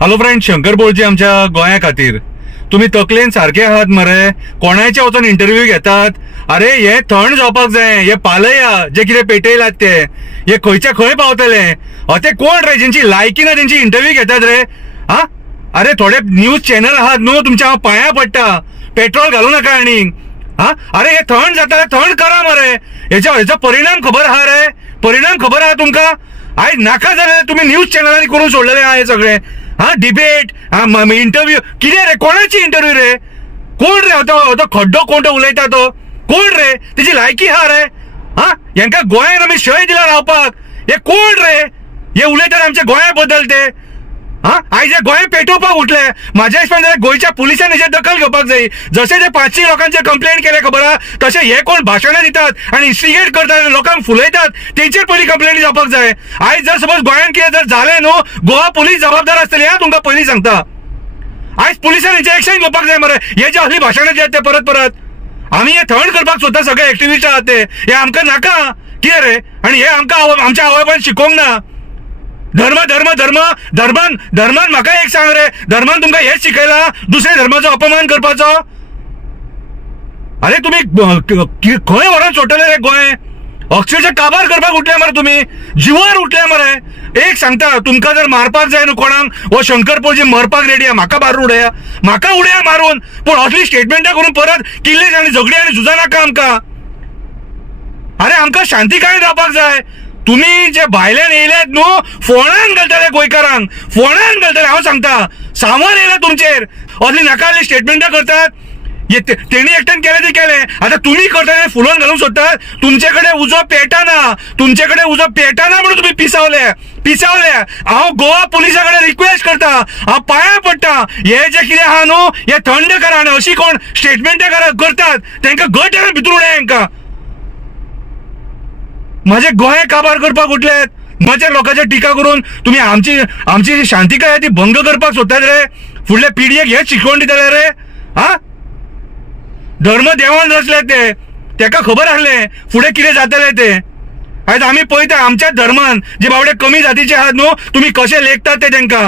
Hello friend, Shankar बोलची आमच्या गोंया खातीर. तुम्ही तकलेन सारखे आहात मरे. कोणाचे वचून इंटरव्यू घेतात. अरे हे थंड जावपाक जाय. हे पालया जे कितें पेटयलात ते हे खंयच्या खंय पावतले. ते कोण रे जेंची लायकी ना तेंची इंटरव्यू घेतात रे. हा अरे थोडे न्यूज चॅनल आहात न्हू, तुमच्या हांव पांया पडटा. पेट्रोल घालू नका आनीक. हा अरे हे थंड जाता थंड करा मरे. हेचो परिणाम खबर आहा रे. परिणाम खबर आहा तुमका. आयज नाका जाल्यार तुम्ही न्यूज चॅनलांनी करून सोडलेले आहा हे सगळे. हा डिबेट, इंटरव्यू कितें रे. कोणाची इंटरव्यू रे. कोण रे तो खड्डो कोण तो उलयता तो कोण रे. तेची लायकी हा रे. हा हेंका गोंयान आमी शय दिला रावपाक. हे कोण रे. हे उलयतात आमच्या गोंया बद्दल ते. हा आयज हे गोंय पेटोवपाक उठले. म्हाज्या हिसपान गोंयच्या पुलिसांनी हेचेर दखल घेवपाक जाय. जशे ते 500 लोकांचे कंप्लेंट केले खबर आहा, तशे हे कोण भाशणां दितात आणि इन्स्टिगेट करतात, लोकांक फुलयतात, तेंचेर पयलीं कंप्लेंट जावपाक जाय. आयज जर सपोज गोंयान कितें जर जालें न्हू, गोवा पुलीस जबाबदार आसतली. हा तुमकां पयलीं सांगता. आयज पुलिसांनी हेचेर एक्शन घेवपाक जाय मरे. हे जे असली भाशणां जे आहेत ते परत परत आमी हे थंड करपाक सोदता. सगळे एक्टिविस्ट आहात ते. हे आमकां नाका कितें रे. आणि हे आमकां आमच्या आवय बापायन शिकोवंक ना. धर्म धर्म धर्म धर्मान धर्मान म्हाका एक सांग रे. धर्मान तुमकां हेच शिकयला दुसऱ्या धर्माचो अपमान करपाचो. अरे तुम्ही खंय व्हरोन सोडटले रे गोंय. अक्षरशः काबार करपाक उठले मरे. तुम्ही जिवार उठले मरे. एक सांगता, तुमकां जर मारपाक जाय न्हू कोणाक, हो शंकर पोळजी मरपाक रेडी आहा. म्हाका मारून उडया, म्हाका उडया मारून. पूण असली स्टेटमेंटां करून परत किल्ले आनी झगडी आनी झुजा नाका आमकां. अरे आमकां शांतीकायेन रावपाक जाय. तुम्ही जे भायल्यान येयल्यात न्हू, फोंडान घालतले गोंयकारांक. फोंडान घालतले. हांव सांगता, सामान येयला तुमचेर. असली नाकाली स्टेटमेंटां करतात. तेणी एकट्यान केले ते केले. आता तुम्ही करता फुलोवन घालूंक सोदतात. तुमचेकडे उजो पेटाना. तुमचेकडे उजो पेटाना म्हणून तुम्ही पिसावले. हांव गोवा पुलिसाकडे रिक्वेस्ट करता, हांव पांया पडटा. हे जे कितें आहा न्हू, हे थंड करा. आनी अशी कोण स्टेटमेंटां करतात तांकां गट भितूर उडया. हांकां माझे गोंय काबार करपाक उठलेत. माझ्या लोकांचेर टिका करून तुम्ही आमची शांतीकाय ती भंग करपाक सोदतात रे. फुडल्या पिढयेक हेच शिकवण दितले रे. हा धर्म देवान रचले ते. तेका खबर आसले फुडें कितें जातले ते. आयज आमी पळयता आमच्याच धर्मान जे बावडे कमी जातीचे आहात न्हू, तुम्ही कशे लेखतात ते तेंकां.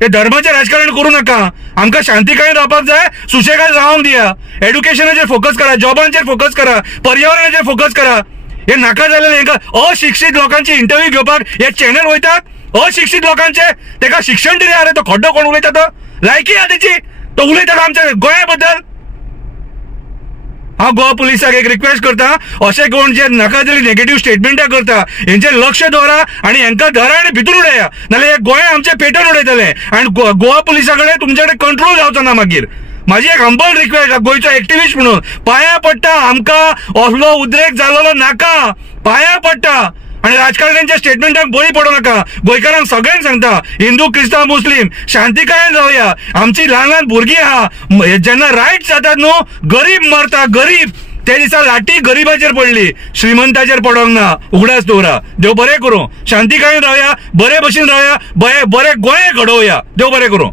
हे धर्माचें राजकारण करूं नाका. आमकां शांतीकायेन रावपाक जाय. सुशेगाद रावंक दिया. एड्युकेशनाचेर फोकस करा, जॉबांचेर फोकस करा, पर्यावरणाचेर फोकस करा. हे नाका जालेले हांकां अशिक्षीत लोकांची इंटरव्यू घेवपाक हे चॅनल वयतात. अशिक्षीत लोकांचे तेका शिक्षण दिले. अरे तो खड्डो कोण उलयता तो. लायकी आहा तेची. तो उलयता आमच्या गोंया बद्दल. हांव गोवा पुलिसाक एक रिक्वेस्ट करता, अशे कोण जे नाका जाली नेगेटिव्ह स्टेटमेंटां करता हेंचेर लक्ष दवरा आनी हेंकां धरा आनी भितूर उडया. नाल्यार हे गोंय आमचे पेटोवन उडयतले आनी गोवा पुलिसा कडेन तुमचे कडेन कंट्रोल जावचो ना मागीर. माझी एक हंबल रिक्वेस्ट गोयचो एक्टिविस्ट म्हणून पांया पडटा. आमकां असलो उद्रेक जालोलो नाका. पांया पडटा. आणि राजकारण्यांच्या स्टेटमेंटाक बळी पडू नका. गोंयकारांक सगळ्यांक सांगता, हिंदू क्रिस्तांव मुस्लीम शांतीकायेन रावया. आमची ल्हान ल्हान भुरगीं आहा, जेन्ना रायट जातात न्हू, गरीब मरता. गरीब त्या दिसा लाटी गरीबाचेर पडली, श्रीमंताचेर पडोंक ना. उगडास दवरा. देव बरें करूं. शांतीकायेन रावया, बरे भशेन रावया, बरे गोंय घडोवया. देव बरें करूं.